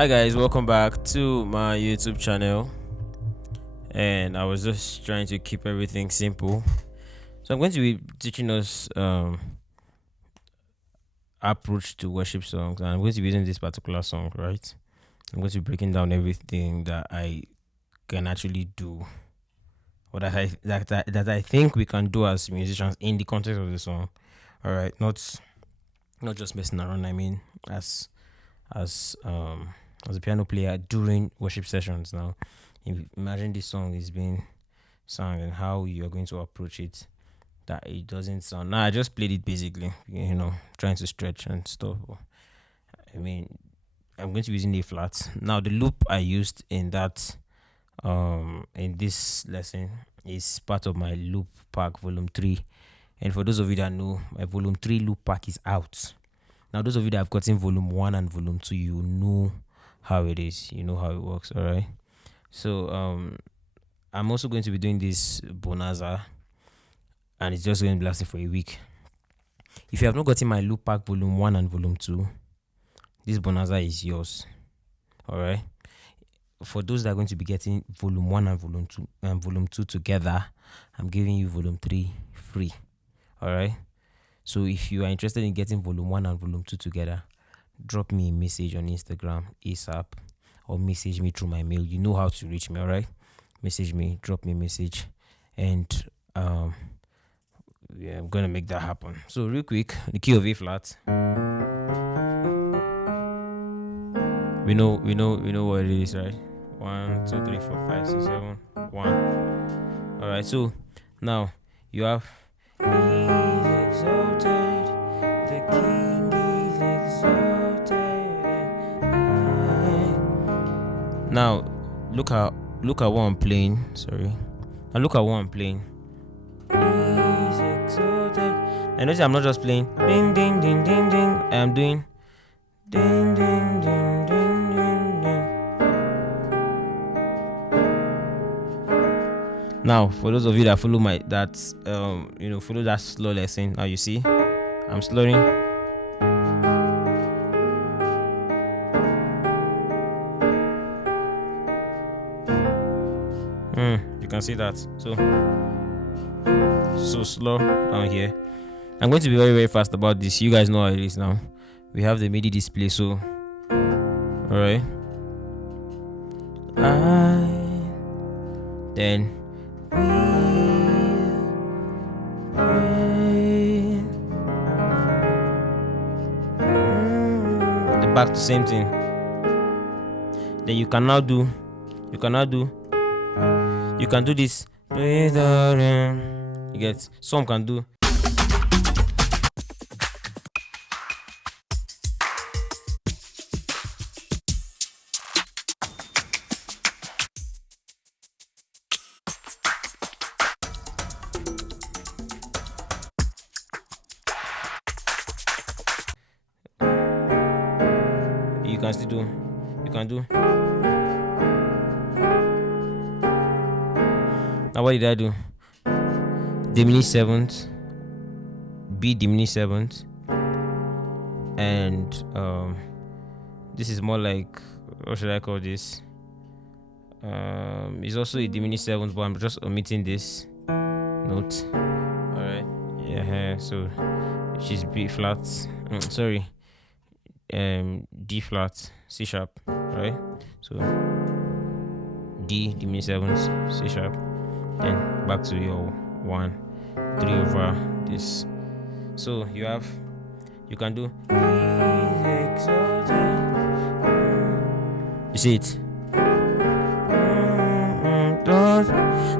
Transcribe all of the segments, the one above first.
Hi guys, welcome back to my YouTube channel. And I was just trying to keep everything simple, so I'm going to be teaching us approach to worship songs, and I'm going to be using this particular song, right? I'm going to be breaking down everything that I can actually do, or that I think we can do as musicians in the context of the song. All right, not just messing around. I mean, as a piano player during worship sessions. Now, imagine this song is being sung and how you're going to approach it, that it doesn't sound. Now, I just played it basically, trying to stretch and stuff. I mean, I'm going to be using A flat. Now, the loop I used in this lesson is part of my loop pack volume 3. And for those of you that know, my volume 3 loop pack is out. Now, those of you that have gotten volume 1 and volume 2, you know how it is, you know how it works. All right. So I'm also going to be doing this bonanza, and it's just going to be lasting for a week. If you have not gotten my loop pack volume 1 and volume 2, this bonanza is yours. All right. For those that are going to be getting volume 1 and volume 2 together, I'm giving you volume 3 free. All right. So if you are interested in getting volume 1 and volume 2 together, drop me a message on Instagram ASAP, or message me through my mail. You know how to reach me. All right. Message me, drop me a message, and yeah, I'm gonna make that happen. So real quick, the key of A flat. We know what it is, right? 1, 2, 3, 4, 5, 6, 7, 1. All right. So now you have He's exalted, the King is exalted. Now look at what I'm playing. Sorry. Now look at what I'm playing. He's exalted. And notice I'm not just playing ding ding ding ding ding. I am doing ding ding ding ding ding ding. Now, for those of you that follow follow that slow lesson, now you see I'm slowing. You can see that. So slow down here. I'm going to be very, very fast about this. You guys know how it is now. We have the MIDI display, so all right. Then the back to same thing. Then you can do this. You get, some can do. You can do. Now what did I do? Diminished seventh, B diminished seventh, and this is more like, what should I call this? It's also a diminished seventh, but I'm just omitting this note. All right. Yeah. So which is B flat. Sorry. D flat, C sharp, right? So D diminished seventh, C sharp, then back to your 1, 3 over this. So you can do. You see it?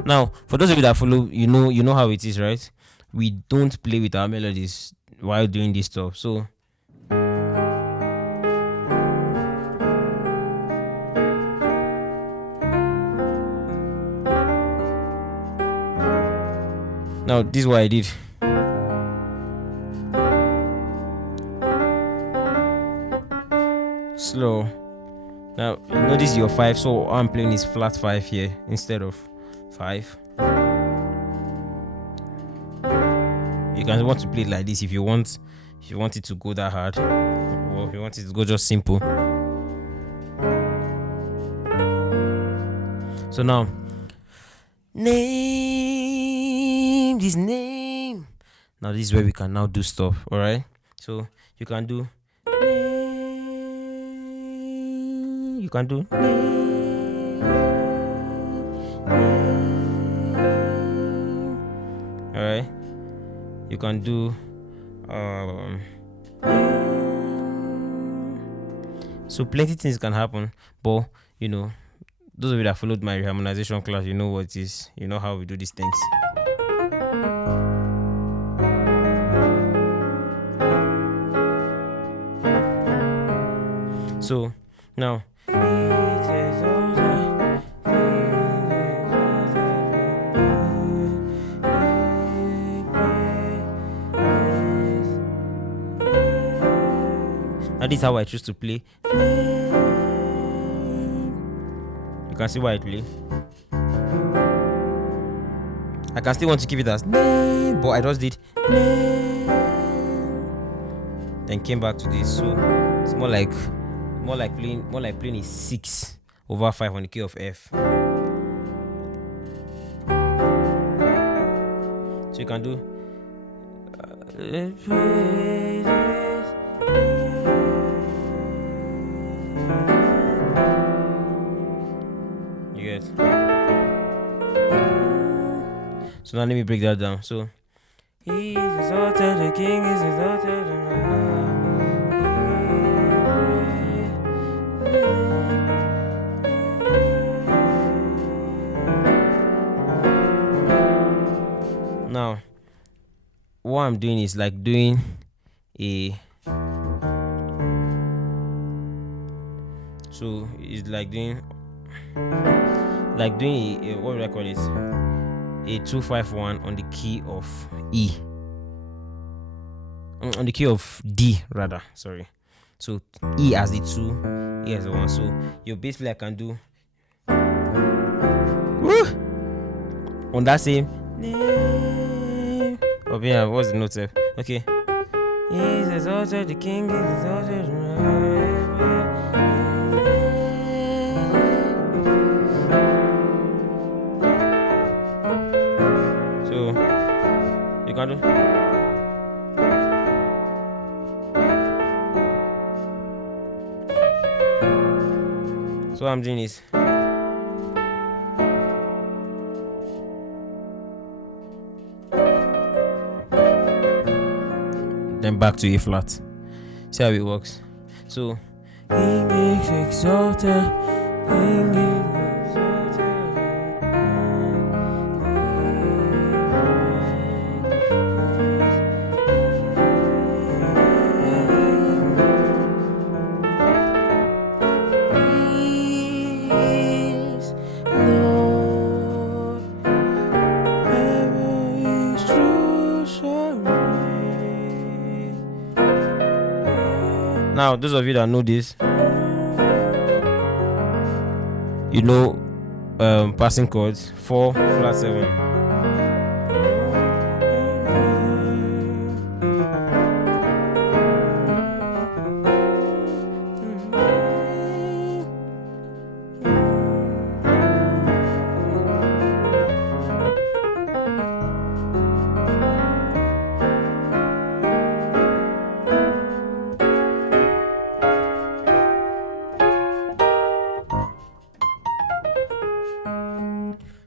Now, for those of you that follow, you know how it is, right? We don't play with our melodies while doing this stuff. So now this is what I did. Slow. Now notice your 5, so I'm playing is flat 5 here instead of 5. You can want to play it like this if you want it to go that hard, or if you want it to go just simple. So now, name this name. Now this is where we can now do stuff. All right. So you can do. You can do. All right. You can do. So plenty things can happen, but you know, those of you that followed my harmonization class, you know what it is. You know how we do these things. So now. Now this is how I choose to play. You can see why I play. I can still want to keep it as but I just did then came back to this. So it's more like playing a 6 over 5 on the key of F. So you can do you get. So now let me break that down. So he is exalted, the king is exalted. Now, what I'm doing is like doing a. So it's like doing a what would I call it? A 2-5-1 on the key of E. On the key of D rather. Sorry. So E as the 2, E as the 1. So you basically I can do on that same name. Oh yeah, what's the note? Okay. He's exalted, the king is exalted. So you can do. So what I'm doing is then back to A flat. See how it works. So King is exalted, King is exalted. Now, those of you that know this, you know passing chords 4 flat 7.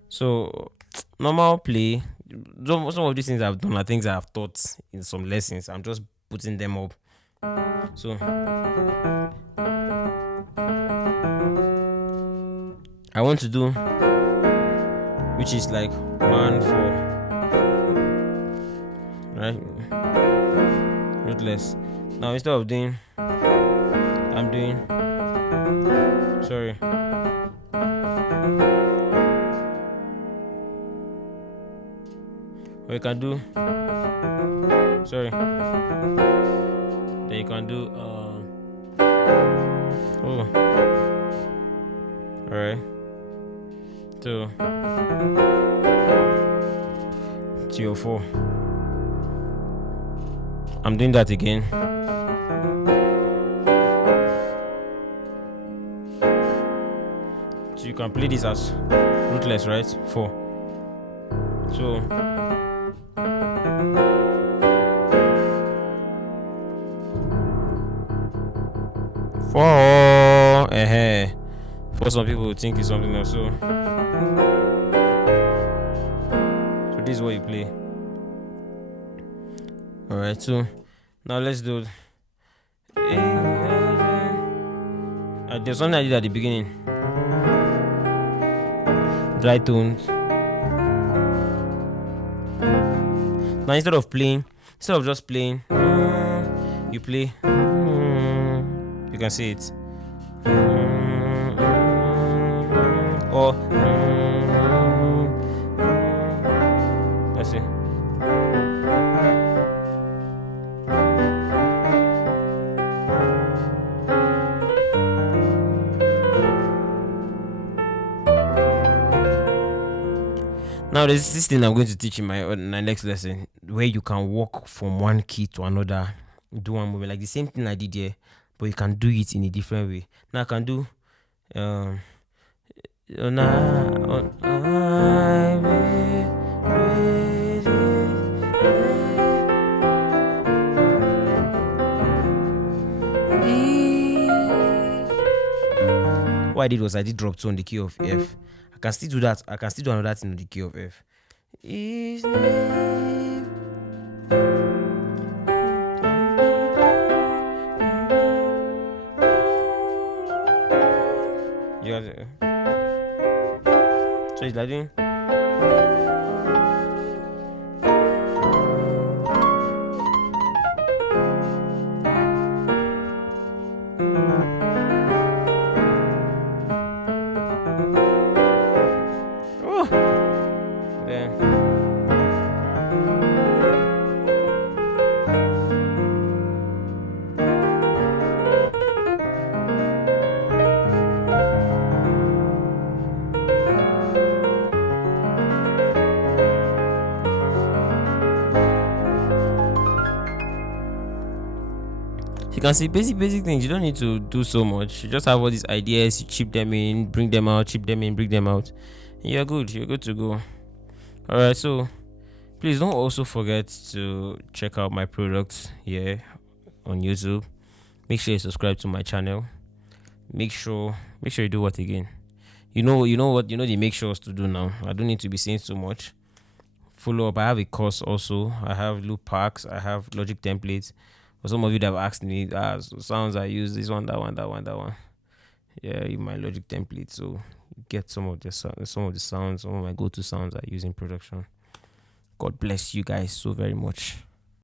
So normal play, some of these things I've done are things I've taught in some lessons. I'm just putting them up. So I want to do, which is like 1 4, right? Rootless. Now instead of doing, I'm doing. Sorry. Or you can do. Sorry. Then you can do. Oh. Alright. 2, 3 or 4. I'm doing that again. So you can play this as rootless, right? 4. So for for some people think it's something else. So this is what you play. Alright, so now let's do there's something I did at the beginning. Dry tones. Now instead of just playing, you play. You can see it. Or let's see. Now there's this thing I'm going to teach in my next lesson, where you can walk from one key to another, do one movement, like the same thing I did here, but you can do it in a different way. Now I can do what I did was I did drop 2 on the key of F. I can still do that. I can still do another thing on the key of F. His name. You got it. So it's like doing. You can see basic things. You don't need to do so much. You just have all these ideas, you chip them in, bring them out, chip them in, bring them out, and you're good to go. Alright, so please don't also forget to check out my products here on YouTube. Make sure you subscribe to my channel. Make sure you do what again? You know the make sure to do now. I don't need to be saying so much. Follow up. I have a course also. I have loop packs. I have Logic templates. For some of you that have asked me, sounds I use this one, that one. Yeah, in my Logic template. So you get some of the sounds, some of my go-to sounds I use in production. God bless you guys so very much.